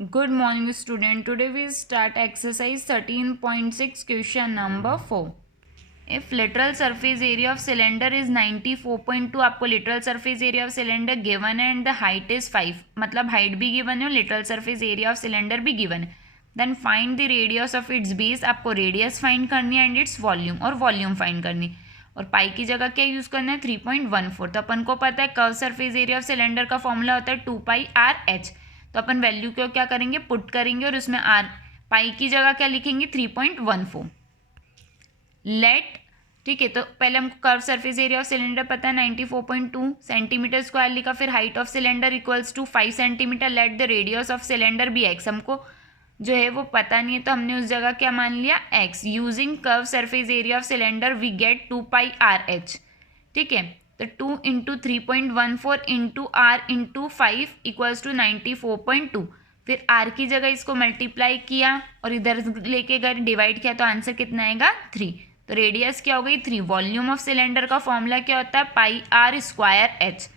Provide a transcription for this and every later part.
Good morning, student. Today we start exercise 13.6, question number 4. If lateral surface area of cylinder is 94.2, आपको lateral surface area of cylinder given है and the height is 5, मतलब height भी given है और lateral surface area of cylinder भी given है. Then find the radius of its base. आपको radius find करनी है and its volume, और volume find करनी है. और पाई की जगह क्या यूज़ करना है 3.14. तो अपन को पता है curve surface area of cylinder का फॉर्मूला होता है 2πr/h. तो अपन वैल्यू को क्या करेंगे, पुट करेंगे और उसमें आर पाई की जगह क्या लिखेंगे 3.14. लेट, ठीक है. तो पहले हमको curve surface area of cylinder पता है 94.2 सेंटीमीटर स्क्वायर लिखा. फिर height of cylinder equals to 5 centimetre. Let the radius of cylinder भी एक्स. हमको जो है वो पता नहीं है तो हमने उस जगह क्या मान लिया x. Using curve surface area of cylinder we get 2πr/h. ठीक है. तो 2 into 3.14 into r into 5 equals to 94.2. फिर आर की जगह इसको मल्टीप्लाई किया और इधर लेके गए डिवाइड किया तो आंसर कितना आएगा 3. तो रेडियस क्या हो गई 3. वॉल्यूम ऑफ सिलेंडर का फॉर्मूला क्या होता है πr²h.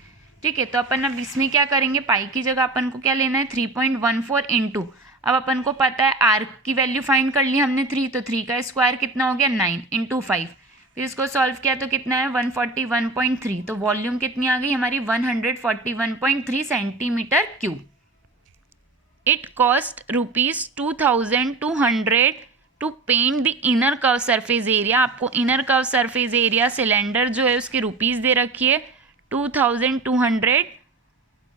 ठीक है. तो अपन अब इसमें क्या करेंगे, पाई की जगह अपन को क्या लेना है 3.14 इंटू, अब अपन को पता है आर की वैल्यू फाइंड कर ली हमने 3, तो 3 का स्क्वायर कितना हो गया 9 इंटू 5. फिर इसको सॉल्व किया तो कितना है 141.3. तो वॉल्यूम कितनी आ गई हमारी 141.3 centimetre cube. It cost ₹2,200 to paint the inner curve surface area. आपको inner curve surface area cylinder जो है उसकी रुपीज़ दे रखी है 2,200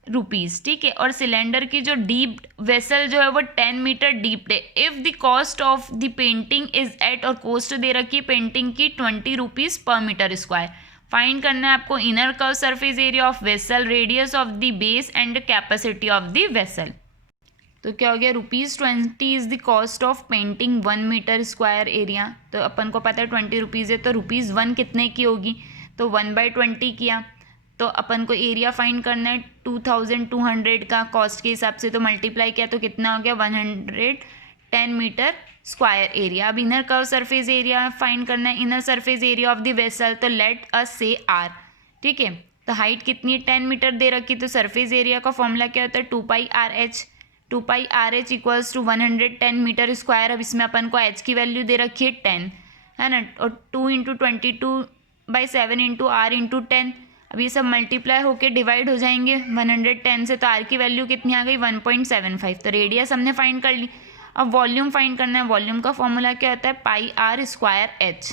रुपीज़. ठीक है. और सिलेंडर की जो डीप वेसल जो है वो 10 मीटर डीप है. If the cost of the painting is at, और कॉस्ट दे रखी है पेंटिंग की 20 रुपीज़ पर मीटर स्क्वायर. फाइंड करना है आपको inner curve surface area of vessel, radius of the base and capacity of the vessel. तो क्या हो गया ₹20 is the cost of painting 1 metre square area. तो अपन को पता है 20 रुपीज़ है तो ₹1 कितने की होगी, तो 1/20 किया. तो अपन को एरिया फाइंड करना है 2,200 का कॉस्ट के हिसाब से, तो मल्टीप्लाई किया तो कितना हो गया 110 मीटर स्क्वायर एरिया. अब inner curve surface area find करना है, inner surface area of the vessel. तो लेट अस से आर. ठीक है. तो हाइट कितनी है 10 मीटर दे रखी, तो सरफेस एरिया का फॉर्मूला क्या होता है 2πr/h. 2πr/h equals to 110 metre square. अब इसमें अपन को h की वैल्यू दे रखी है 10 है ना, और 2 इंटू 22/7 इंटू आर इंटू 10. अब ये सब मल्टीप्लाई होके डिवाइड हो जाएंगे 110 से. तो आर की वैल्यू कितनी आ गई 1.75. तो रेडियस हमने फाइंड कर ली. अब वॉल्यूम फाइंड करना है. वॉल्यूम का फॉर्मूला क्या होता है πr²h.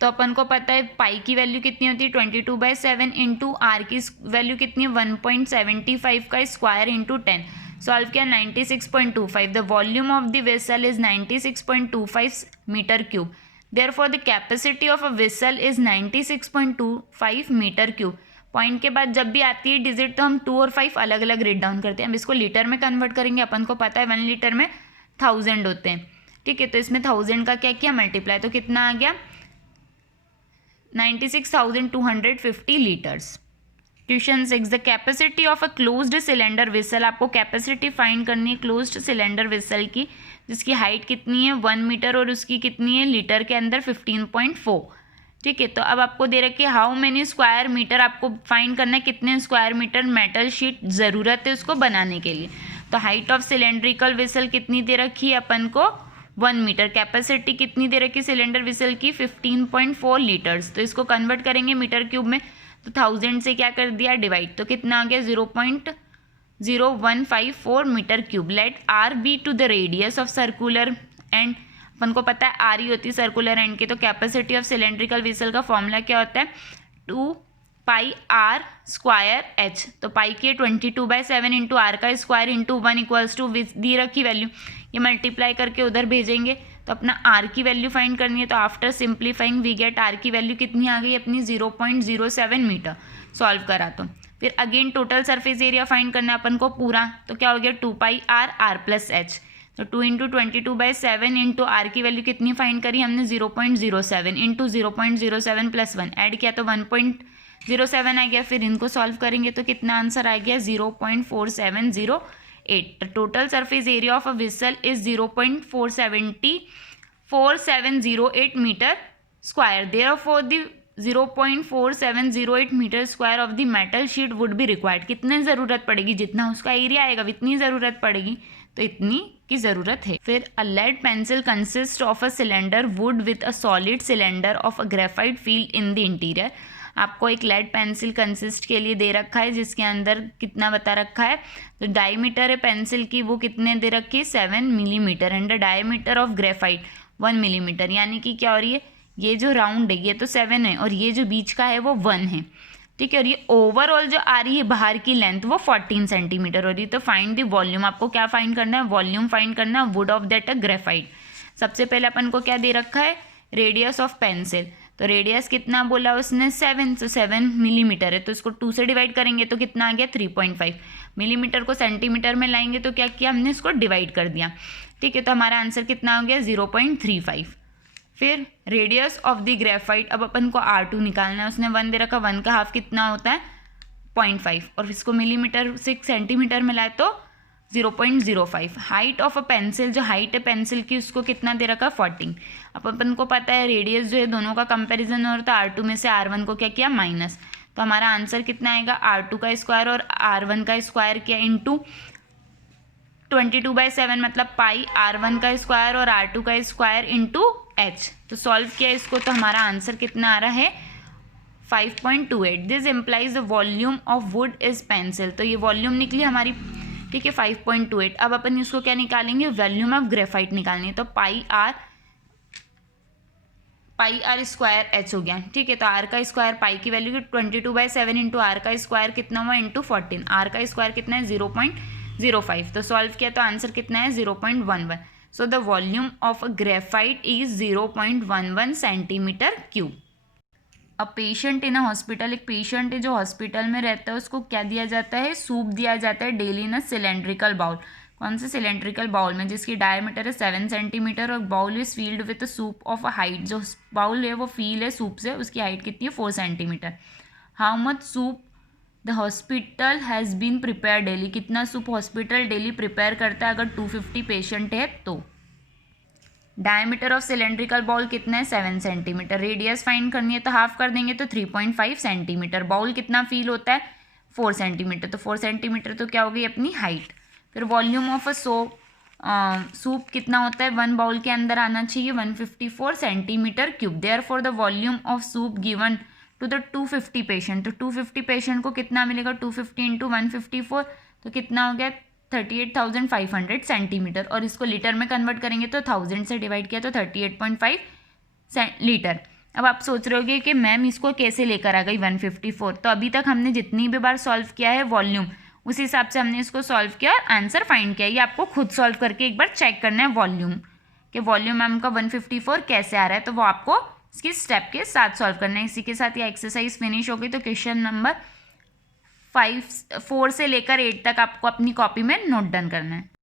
तो अपन को पता है पाई की वैल्यू कितनी होती है 22/7 इंटू आर की वैल्यू कितनी है 1.75 का स्क्वायर इंटू 10. सॉल्व किया 96.25. The volume of the vessel is 96.25 metre cube. Therefore the capacity of a vessel is 96.25 metre cube. Point के बाद जब भी आती है डिजिट तो हम 2 और 5 अलग अलग रेट डाउन करते हैं. अब इसको लीटर में कन्वर्ट करेंगे. अपन को पता है 1 लीटर में 1000 होते हैं. ठीक है. तो इसमें 1000 का क्या किया मल्टीप्लाई, तो कितना आ गया 96,250 litres. Question 6. The capacity of a closed cylinder vessel. आपको कैपेसिटी फाइंड करनी है क्लोज्ड सिलेंडर वेसल की, जिसकी हाइट कितनी है 1 मीटर और उसकी कितनी है लीटर के अंदर 15.4. ठीक है. तो अब आपको दे रखी है हाउ मेनी स्क्वायर मीटर. आपको फाइंड करना है कितने स्क्वायर मीटर मेटल शीट ज़रूरत है उसको बनाने के लिए. तो हाइट ऑफ सिलेंड्रिकल वेसल कितनी दे रखी है अपन को 1 मीटर. कैपेसिटी कितनी दे रखी सिलेंडर वेसल की 15.4 लीटर्स. तो इसको कन्वर्ट करेंगे मीटर क्यूब में, तो 1000 से क्या कर दिया डिवाइड, तो कितना आ गया 0.0154 metre cube. Let r be to the radius of circular end. अपन को पता है आर ही होती है सर्कुलर एंड की. तो कैपेसिटी ऑफ सिलेंड्रिकल वेसल का फॉर्मूला क्या होता है 2πr²h. तो पाई की 22/7 इंटू आर का square into 1 equals to the रखी वैल्यू, ये मल्टीप्लाई करके उधर भेजेंगे. तो अपना आर की वैल्यू फाइंड करनी है. तो after simplifying we get r की वैल्यू कितनी आ गई अपनी 0.07 मीटर. सॉल्व करा तो फिर again total surface area find करना है अपन को पूरा. तो क्या हो गया 2πr/r+h. तो 2 इंटू 22/7 इंटू आर की वैल्यू कितनी फाइंड करी हमने 0.07 इंटू 0.07 प्लस 1 ऐड किया तो 1.07 आ गया. फिर इनको सॉल्व करेंगे तो कितना आंसर आ गया 0.4708. The total surface area of a vessel is 0.4708 meter square. Therefore, the 0.4708 metre square of the metal sheet would be required. कितने ज़रूरत पड़ेगी, जितना उसका एरिया आएगा इतनी ज़रूरत पड़ेगी, तो इतनी की ज़रूरत है। फिर a lead pencil consist of a cylinder wood with a solid cylinder of a graphite field in the interior. आपको एक लेड पेंसिल कंसिस्ट के लिए दे रखा है जिसके अंदर कितना बता रखा है, तो डायमीटर है पेंसिल की वो कितने दे रखी है 7 millimetre and the diameter of graphite 1 millimetre. यानी कि क्या हो रही है, ये जो राउंड है ये तो 7 है और ये जो बीच का है वो 1 है, ठीक है। और ये ओवरऑल जो आ रही है बाहर की लेंथ वो 14 सेंटीमीटर हो रही है। तो फाइंड द वॉल्यूम, आपको क्या फाइंड करना है, वॉल्यूम फाइंड करना है वुड ऑफ दैट ग्रेफाइट। सबसे पहले अपन को क्या दे रखा है, रेडियस ऑफ पेंसिल। तो रेडियस कितना बोला उसने 7, तो 7 मिलीमीटर है, तो इसको 2 से डिवाइड करेंगे तो कितना आ गया 3.5। मिलीमीटर को सेंटीमीटर में लाएंगे तो क्या किया हमने, इसको डिवाइड कर दिया, ठीक है। तो हमारा आंसर कितना हो गया 0.35। फिर रेडियस ऑफ द ग्रेफाइट, अब अपन को R2 निकालना है। उसने 1 दे रखा, 1 का हाफ कितना होता है 0.5, और इसको मिलीमीटर से सेंटीमीटर में लाए तो 0.05। हाइट ऑफ अ पेंसिल, जो हाइट है पेंसिल की उसको कितना दे रखा 14। अब अपन को पता है रेडियस जो है दोनों का कंपैरिजन हो रहा था, R2 में से R1 को क्या किया माइनस, तो हमारा आंसर कितना आएगा R2 का स्क्वायर और R1 का स्क्वायर किया इंटू 22/7 मतलब पाई, R1 का स्क्वायर और R2 का स्क्वायर इंटू H। तो सॉल्व किया इसको तो हमारा आंसर कितना आ रहा है 5.28। This implies the volume of would is pencil. तो ये वॉल्यूम निकली हमारी, ठीक है 5.28। अब अपन इसको क्या निकालेंगे, वॉल्यूम ऑफ ग्रेफाइट निकालनी है। तो पाई आर स्क्वायर एच हो गया, ठीक है। तो आर का स्क्वायर पाई की वैल्यू की 22/7 इंटू आर का स्क्वायर कितना हुआ इंटू 14। आर का स्क्वायर कितना है 0.05। तो सॉल्व किया तो आंसर कितना है 0.11। So the volume of graphite is 0.11 centimetre cube. A patient in a hospital, एक पेशेंट है जो हॉस्पिटल में रहता है, उसको क्या दिया जाता है, सूप दिया जाता है daily in a cylindrical bowl. कौन से सिलेंड्रिकल बाउल में, जिसकी डायमीटर है 7 सेंटीमीटर और bowl is filled with soup of a height. जो बाउल है वो फील है सूप से, उसकी हाइट कितनी है 4 centimetre. How much soup the hospital has been prepare daily, कितना सूप हॉस्पिटल डेली प्रिपेयर करता है अगर 250 पेशेंट है तो। डायमीटर ऑफ सिलेंड्रिकल बाउल कितना है 7 सेंटीमीटर। रेडियस फाइंड करनी है तो हाफ कर देंगे तो 3.5 सेंटीमीटर। बाउल कितना फील होता है 4 सेंटीमीटर, तो 4 सेंटीमीटर तो क्या हो गई अपनी हाइट। फिर वॉल्यूम ऑफ अ सूप कितना होता है, 1 बाउल के अंदर आना चाहिए 154 centimetre cube. Therefore the volume of soup given to the 250 patient. तो 250 पेशेंट को कितना मिलेगा, 250 इंटू 154 तो कितना हो गया 38,500 सेंटीमीटर। और इसको लीटर में कन्वर्ट करेंगे तो 1000 से डिवाइड किया तो 38.5 लीटर। अब आप सोच रहे होगे कि मैम इसको कैसे लेकर आ गई 154। तो अभी तक हमने जितनी भी बार सॉल्व किया है वॉल्यूम, उस हिसाब से हमने इसको सॉल्व किया और आंसर फाइंड किया। ये आपको खुद सॉल्व करके एक बार चेक करना है वॉल्यूम, कि वॉल्यूम मैम का 154 कैसे आ रहा है, तो वो आपको इसकी स्टेप के साथ सॉल्व करना है। इसी के साथ ये एक्सरसाइज फिनिश हो गई। तो क्वेश्चन नंबर 4 से लेकर 8 तक आपको अपनी कॉपी में नोट डन करना है।